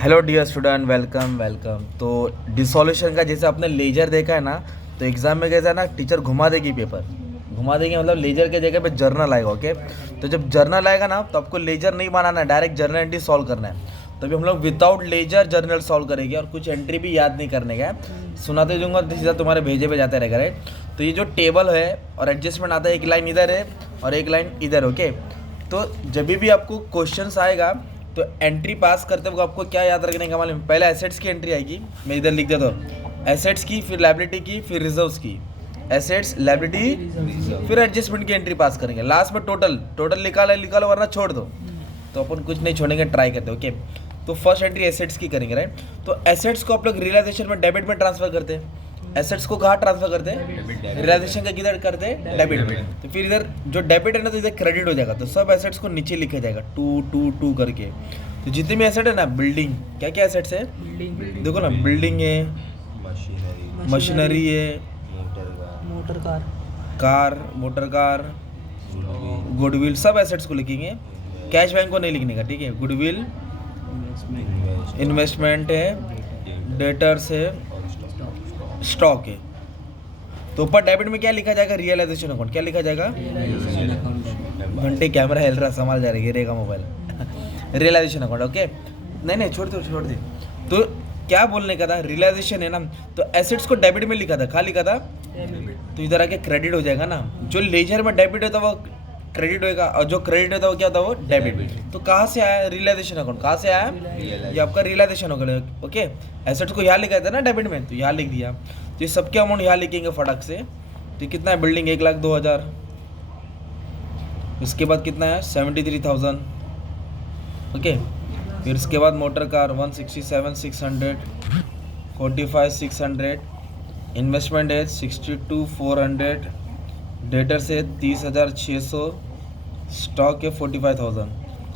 Hello dear student, welcome welcome. तो dissolution का जैसे आपने लेजर देखा है ना, तो एग्जाम में कैसा है ना, टीचर घुमा देगी पेपर, घुमा देगी मतलब लेजर के जगह पे जर्नल आएगा। ओके, तो जब जर्नल आएगा ना तो आपको लेजर नहीं बनाना है, डायरेक्ट जर्नल एंट्री सॉल्व करना है। तो अभी हम लोग विदाउट लेजर जर्नल सॉल्व करेंगे और कुछ एंट्री भी याद नहीं करने का है, सुनाते दूंगा सीधा तुम्हारे भेजे पे जाते रहेगा। राइट, तो ये जो टेबल है और एडजस्टमेंट आता है, एक लाइन इधर है और एक लाइन इधर। ओके, तो जब भी आपको क्वेश्चंस आएगा तो एंट्री पास करते वक्त आपको क्या याद रखने का मालूम? पहले एसेट्स की एंट्री आएगी, मैं इधर लिख देता हूँ, एसेट्स की, फिर लायबिलिटी की, फिर रिजर्व्स की। एसेट्स, लायबिलिटी, फिर एडजस्टमेंट की एंट्री पास करेंगे। लास्ट में टोटल, टोटल निकालो वरना छोड़ दो। तो अपन कुछ नहीं छोड़ेंगे, ट्राई करते। ओके, तो फर्स्ट एंट्री एसेट्स की करेंगे। राइट, तो एसेट्स को आप लोग रियलाइजेशन में डेबिट में ट्रांसफर करते हैं। एसेट्स को कहाँ ट्रांसफर करते हैं? रियलाइजेशन का किधर करते हैं? डेबिट में। तो फिर इधर जो डेबिट है ना, तो इधर क्रेडिट हो जाएगा। तो सब एसेट्स को नीचे लिखा जाएगा, टू टू टू करके। तो जितने भी एसेट है ना, बिल्डिंग, क्या क्या एसेट्स है? देखो ना, बिल्डिंग है, मशीनरी है, मोटर कार, गुडविल, सब एसेट्स को लिखेंगे। कैश बैंक को नहीं लिखने का, ठीक है? गुडविल, इन्वेस्टमेंट है, डेटर्स है, स्टॉक है। तो ऊपर डेबिट में क्या लिखा जाएगा? Realization account. क्या लिखा जाएगा? घंटे कैमरा हिल रहा, संभाल जा रही है, गिरेगा मोबाइल। Realisation account. ओके, नहीं छोड़ दे। तो क्या बोलने का था? रियलाइजेशन है ना, तो एसेट्स को डेबिट में लिखा था, कहाँ लिखा था? तो इधर आके क्रेडिट हो जाएगा ना। जो लेजर में डेबिट होता है वो क्रेडिट होएगा, और जो क्रेडिट होता है वो क्या होता है? वो डेबिट। तो कहाँ से आया रियलाइजेशन अकाउंट? कहाँ से आया? ये आपका रियलाइजेशन अकाउंट। ओके, एसेट्स को यहाँ लिखा था ना डेबिट में, तो यहाँ लिख दिया। तो ये सबके अमाउंट यहाँ लिखेंगे फटाक से। तो कितना है? बिल्डिंग 1,02,000। इसके बाद कितना है? 73,000। ओके, फिर इसके बाद मोटर कार 167,600, 45,600, इन्वेस्टमेंट है 62,400, डेटर्स है 30,600, स्टॉक है 45,000।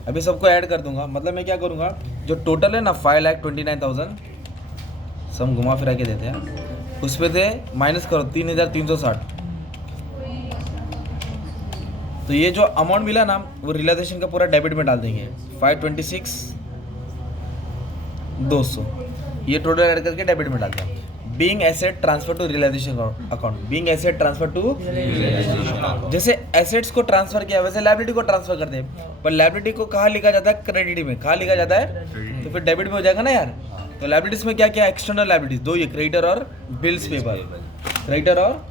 अभी सबको ऐड कर दूंगा, मतलब मैं क्या करूँगा, जो टोटल है ना 5,29,000, सब घुमा फिरा के देते हैं, उस पर से माइनस करो 3,360। तो ये जो अमाउंट मिला ना, वो रियलाइजेशन का पूरा डेबिट में डाल देंगे, 526,200, ये टोटल ऐड करके डेबिट में डाल देंगे। Being asset transfer to realization account, being asset transfer to, जैसे एसेट्स को ट्रांसफर किया वैसे लायबिलिटी को ट्रांसफर करते हैं, पर लायबिलिटी को कहाँ लिखा जाता है? क्रेडिट में। कहाँ लिखा जाता है? तो फिर डेबिट में हो जाएगा ना यार। तो लायबिलिटीज में क्या क्या? एक्सटर्नल लायबिलिटीज दो, ये क्रेडिटर और बिल्स पेपर, क्रेडिटर और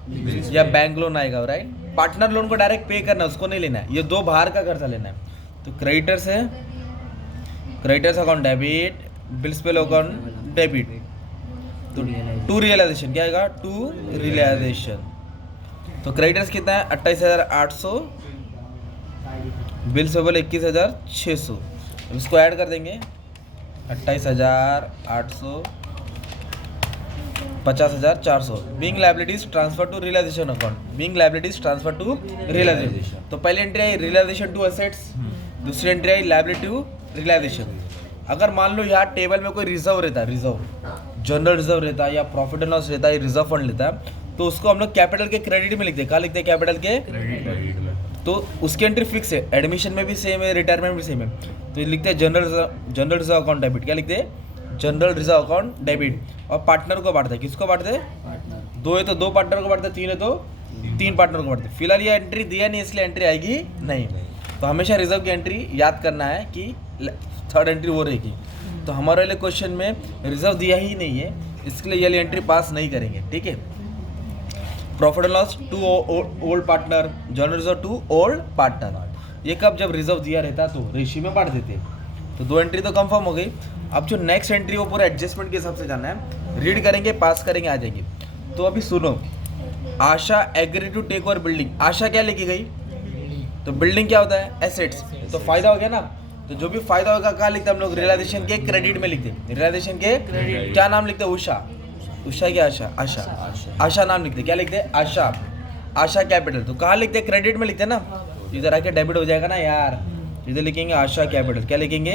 या बैंक लोन आएगा। राइट, पार्टनर लोन को डायरेक्ट पे करना है, उसको नहीं लेना है, ये दो बाहर का कर्जा लेना है। तो क्रेडिटर्स है, क्रेडिटर्स अकाउंट डेबिट, बिल्स पे अकाउंट डेबिट। तो टू रियलाइजेशन क्या आएगा? To realization. तो क्रेडिटर्स कितना है? 28,800, बिल्स पेबल 21,600। इसको ऐड कर देंगे, 28,800, 50,400। Being liabilities transfer to realization account, being liabilities transfer to realization. तो पहली एंट्री आई रियलाइजेशन टू एसेट्स, दूसरी एंट्री आई लायबिलिटी टू रियलाइजेशन। अगर मान लो यहाँ टेबल में कोई रिजर्व रहता है, रिजर्व, जनरल रिजर्व रहता है या प्रॉफिट एंड लॉस रहता है, रिजर्व फंड लेता है, तो उसको हम लोग कैपिटल के क्रेडिट में लिखते हैं। कहाँ लिखते हैं? कैपिटल के क्रेडिट में। तो उसकी एंट्री फिक्स है, एडमिशन में भी सेम है, रिटायरमेंट भी सेम है। तो ये लिखते हैं जनरल रिजर्व अकाउंट डेबिट। क्या लिखते हैं? General reserve account debit. और पार्टनर को बांटते हैं, किसको बांटते हैं? दो है तो दो पार्टनर को बांटते हैं, तीन है तो तीन पार्टनर को बांटते हैं। फिलहाल ये एंट्री दिया नहीं, इसलिए एंट्री आएगी नहीं। तो हमेशा रिजर्व की एंट्री याद करना है कि थर्ड एंट्री वो रहेगी। तो हमारे वाले क्वेश्चन में रिजर्व दिया ही नहीं है, इसके लिए ये एंट्री पास नहीं करेंगे, ठीक है? Profit and loss to old partner, general reserve to old partner. ये कब? जब रिजर्व दिया रहता तो रेशियो में बांट देते। तो दो एंट्री तो कंफर्म हो गई। अब जो नेक्स्ट एंट्री वो पूरा एडजस्टमेंट के हिसाब से जाना है, रीड करेंगे, पास करेंगे, आ जाएंगे। तो अभी सुनो, Asha agree to take over building. Asha क्या लेके गई? तो बिल्डिंग क्या होता है? एसेट्स। तो फायदा हो गया ना। तो जो भी फायदा होगा कहाँ लिखते हैं हम लोग? रियलाइजेशन के क्रेडिट में लिखते हैं। रियलाइजेशन के क्रेडिट, क्या नाम लिखते हैं? उषा। उषा क्या? आशा नाम लिखते हैं। क्या लिखते हैं? आशा कैपिटल। तो कहाँ लिखते हैं? क्रेडिट में लिखते हैं ना। इधर आके डेबिट हो जाएगा ना यार, इधर लिखेंगे आशा कैपिटल। क्या लिखेंगे?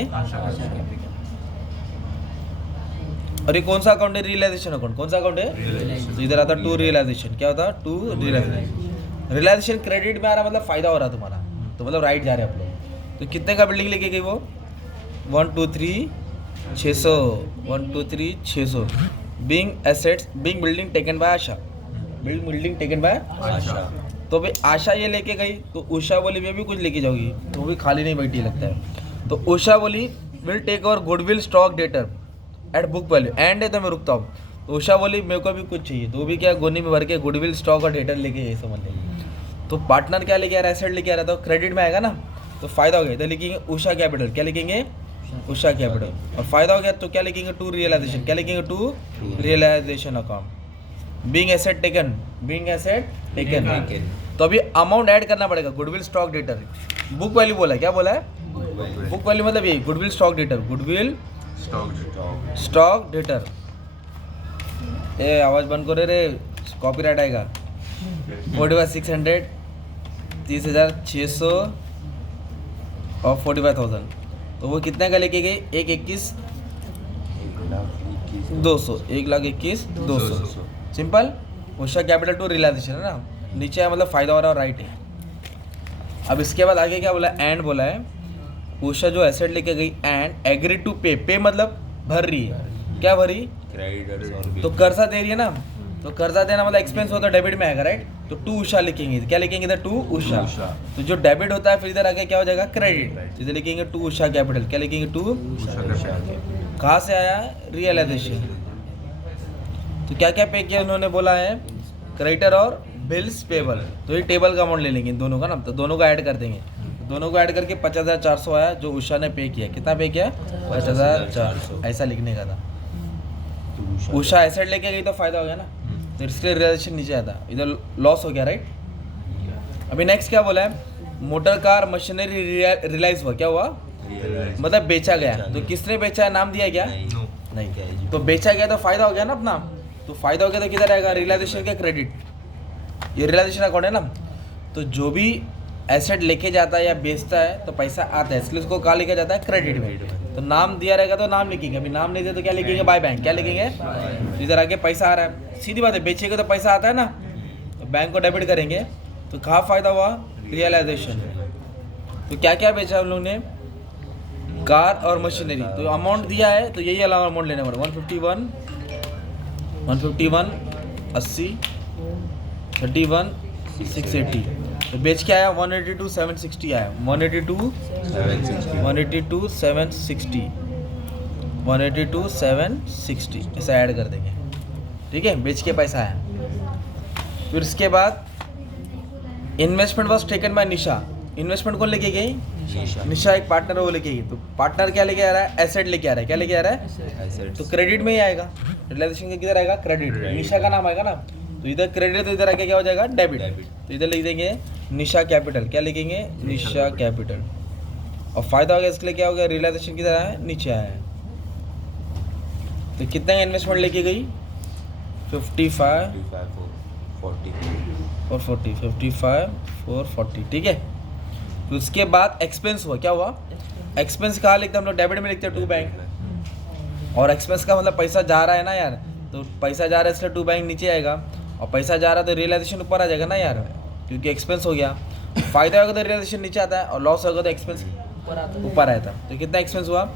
और ये कौन सा अकाउंट है? Realization account. कौन सा अकाउंट है? तो इधर आता टू रियलाइजेशन। क्या होता? To realisation. रियलाइजेशन क्रेडिट में आ रहा, मतलब फायदा हो रहा तुम्हारा, तो मतलब राइट जा रहे हैं आप लोग। तो कितने का बिल्डिंग लेके गई वो? 1 2 3 600 1 2 3 600 being assets being building taken by Asha building taken by Asha. तो भाई आशा ये लेके गई तो उषा बोली मैं भी कुछ लेके जाऊंगी तो वो भी खाली नहीं बैठी लगता है। तो उषा बोली will take over goodwill stock debtor at book value and है तो मैं रुकता हूँ। तो उषा बोली मेरे को भी कुछ चाहिए तो वो भी क्या गोनी में भर के गुडविल स्टॉक और डेटर लेके गई समझ लेंगे। तो पार्टनर क्या लेके आ रहा है एसेट लेके आ रहा था तो क्रेडिट में आएगा ना तो फायदा हो गया। इधर लिखेंगे उषा कैपिटल क्या लिखेंगे उषा कैपिटल और फायदा हो गया तो क्या लिखेंगे टू रियलाइजेशन क्या लिखेंगे to realization account being asset taken तो अभी अमाउंट ऐड करना पड़ेगा goodwill stock debtor book value बोला है क्या बोला है बुक वैल्यू मतलब यही goodwill stock debtor goodwill stock debtor. ए आवाज बंद करो रे कॉपीराइट आएगा। 45,600 30,600 और 45,000 तो वो कितने का लेके गए 1,21,200 1,21,200 simple. Usha capital to realization है ना नीचे है मतलब फायदा हो रहा है और राइट है। अब इसके बाद आगे क्या बोला एंड बोला है उषा जो एसेट लेके गई एंड एग्री टू पे मतलब भर रही है क्या भरी तो कर्जा दे रही है ना तो कर्जा देना मतलब एक्सपेंस होता है डेबिट में आएगा राइट। तो टू उषा लिखेंगे क्या लिखेंगे इधर टू उषा तो जो डेबिट होता है फिर इधर आगे क्या हो जाएगा क्रेडिट इधर लिखेंगे टू उषा कैपिटल क्या लिखेंगे टू कहाँ से आया रियलाइजेशन। तो क्या क्या पे किया उन्होंने बोला है क्रेडिटर और बिल्स पेबल तो ये टेबल का अमाउंट ले लेंगे दोनों का ना तो दोनों का ऐड कर देंगे दोनों को ऐड करके 50,400 आया जो उषा ने पे किया कितना पे किया 50,400 ऐसा लिखने का था। उषा एसेट लेके गई तो फायदा हो गया ना तो इसलिए रियलाइजेशन नीचे आता इधर लॉस हो गया राइट। अभी नेक्स्ट क्या बोला है मोटर कार मशीनरी रियलाइज हुआ क्या हुआ मतलब बेचा गया तो किसने बेचा है नाम दिया क्या नहीं तो बेचा गया तो फायदा हो गया ना अपना तो फायदा हो गया तो किधर आएगा रियलाइजेशन का क्रेडिट ये रियलाइजेशन अकाउंट है ना। तो जो भी एसेट लेके जाता है या बेचता है तो पैसा आता है इसलिए उसको कहाँ लिखा जाता है क्रेडिट में। तो नाम दिया रहेगा तो नाम लिखेंगे अभी नाम नहीं दिया तो क्या लिखेंगे बाय बैंक क्या लिखेंगे तो इधर आगे पैसा आ रहा है सीधी बात है बेचेगा तो पैसा आता है ना तो बैंक को डेबिट करेंगे तो कहाँ फायदा हुआ रियलाइजेशन। तो क्या क्या बेचा हम लोग ने कार और मशीनरी तो अमाउंट दिया है तो यही अलावा अमाउंट लेना पड़ेगा 151 80 31 680 तो बेच के आया 182 760 आया 182 760 ऐसा ऐड कर देंगे ठीक है बेच के पैसा आया। फिर इसके बाद investment was taken by Nisha investment कौन लेके गई निशा एक पार्टनर वो लेके गई तो पार्टनर क्या लेके आ रहा है एसेट लेके आ रहा है क्या लेके आ रहा है तो क्रेडिट में ही आएगा रियलाइजेशन का किधर आएगा क्रेडिट निशा का नाम आएगा ना तो इधर क्रेडिट तो इधर आके क्या हो जाएगा डेबिट तो इधर लिख देंगे निशा कैपिटल क्या लिखेंगे निशा कैपिटल और फायदा हो गया इसके लिए क्या हो गया रियलाइजेशन किधर आया नीचे आया है। तो कितना का इन्वेस्टमेंट लेके गई 55 ठीक है। तो उसके बाद एक्सपेंस हुआ क्या हुआ एक्सपेंस कहाँ लिखते हैं हम लोग डेबिट में लिखते हैं टू बैंक और एक्सपेंस का मतलब पैसा जा रहा है ना यार तो पैसा जा रहा है इसलिए टू बैंक नीचे आएगा और पैसा जा रहा है तो रियलाइजेशन ऊपर आ जाएगा ना यार क्योंकि एक्सपेंस हो गया। फायदा होगा तो रियलाइजेशन नीचे आता है और लॉस होगा तो एक्सपेंस ऊपर आया था। तो कितना एक्सपेंस हुआ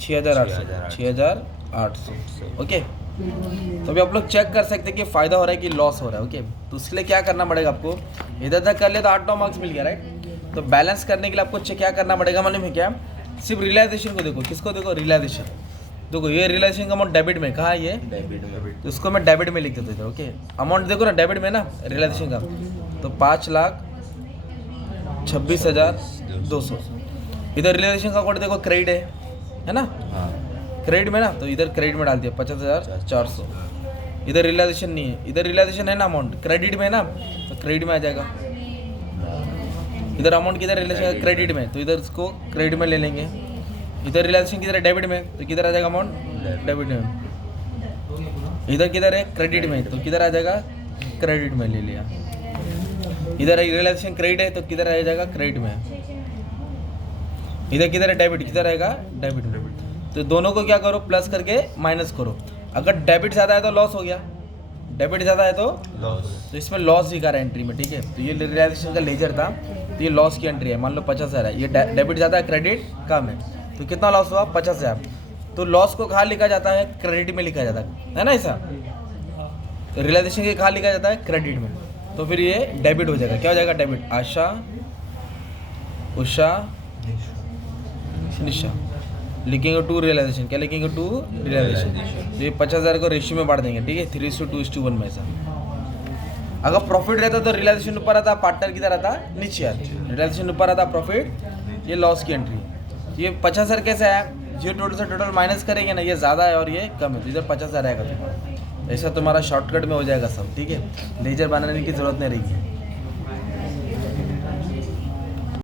6,800 ओके। तो अभी आप लोग चेक कर सकते हैं कि फ़ायदा हो रहा है कि लॉस हो रहा है ओके। तो उसके लिए क्या करना पड़ेगा आपको इधर तक कर ले तो 8-9 मार्क्स मिल गया राइट। तो बैलेंस करने के लिए आपको क्या करना पड़ेगा मालूम है क्या सिर्फ रियलाइजेशन को देखो किसको देखो रियलाइजेशन देखो ये रियलाइजेशन का अमाउंट डेबिट में कहाँ है ये डेबिट में तो इसको मैं डेबिट में लिख देता हूँ ओके। अमाउंट देखो ना डेबिट में ना रियलाइजेशन का तो 5,26,200 इधर रियलाइजेशन का अकाउंट देखो क्रेडिट है ना क्रेडिट में ना तो इधर क्रेडिट में डाल दिया 50,400 इधर रियलाइजेशन नहीं है इधर रियलाइजेशन है ना अमाउंट क्रेडिट में है ना तो क्रेडिट में आ जाएगा। इधर अमाउंट किधर रियलाइजेशन क्रेडिट में तो इधर इसको क्रेडिट में ले लेंगे। इधर रियलाइजेशन किधर है डेबिट में तो किधर आ जाएगा अमाउंट डेबिट में। इधर किधर है क्रेडिट में तो किधर आ जाएगा क्रेडिट में ले लिया। इधर रियलाइजेशन क्रेडिट है तो किधर आ जाएगा क्रेडिट में। इधर किधर है डेबिट किधर आएगा डेबिट में। तो दोनों को क्या करो प्लस करके माइनस करो। अगर डेबिट ज़्यादा है तो लॉस हो गया डेबिट ज़्यादा है तो लॉस तो इसमें लॉस दिखा रहा है एंट्री में ठीक है। तो ये रियलाइजेशन का लेजर था तो ये लॉस की एंट्री है मान लो 50,000 है ये डेबिट ज़्यादा है क्रेडिट कम है तो कितना लॉस हुआ 50,000। तो लॉस को कहाँ लिखा जाता है, क्रेडिट में लिखा जाता है ना ऐसा। रियलाइजेशन के कहाँ लिखा जाता है, क्रेडिट में। तो फिर ये डेबिट हो जाएगा, क्या हो जाएगा, डेबिट। आशा, उषा, निशा लिखेंगे टू रियलाइजेशन, क्या लिखेंगे, टू रियलाइजेशन। तो ये 50,000 को रेशियो में बांट देंगे, ठीक है, 3:2:1 में ऐसा। अगर प्रॉफिट रहता तो रियलाइजेशन ऊपर आता, पार्टनर किधर आता, नीचे आता। रियलाइजेशन ऊपर आता, प्रॉफिट, ये लॉस की एंट्री। ये 50,000 कैसे आया, जो टोटल से टोटल माइनस करेंगे ना, ये ज़्यादा है और ये कम है, तो इधर 50,000 आएगा तुम्हारा। ऐसा तुम्हारा शॉर्टकट में हो जाएगा सब, ठीक है, लेजर बनाने की ज़रूरत नहीं रहेगी।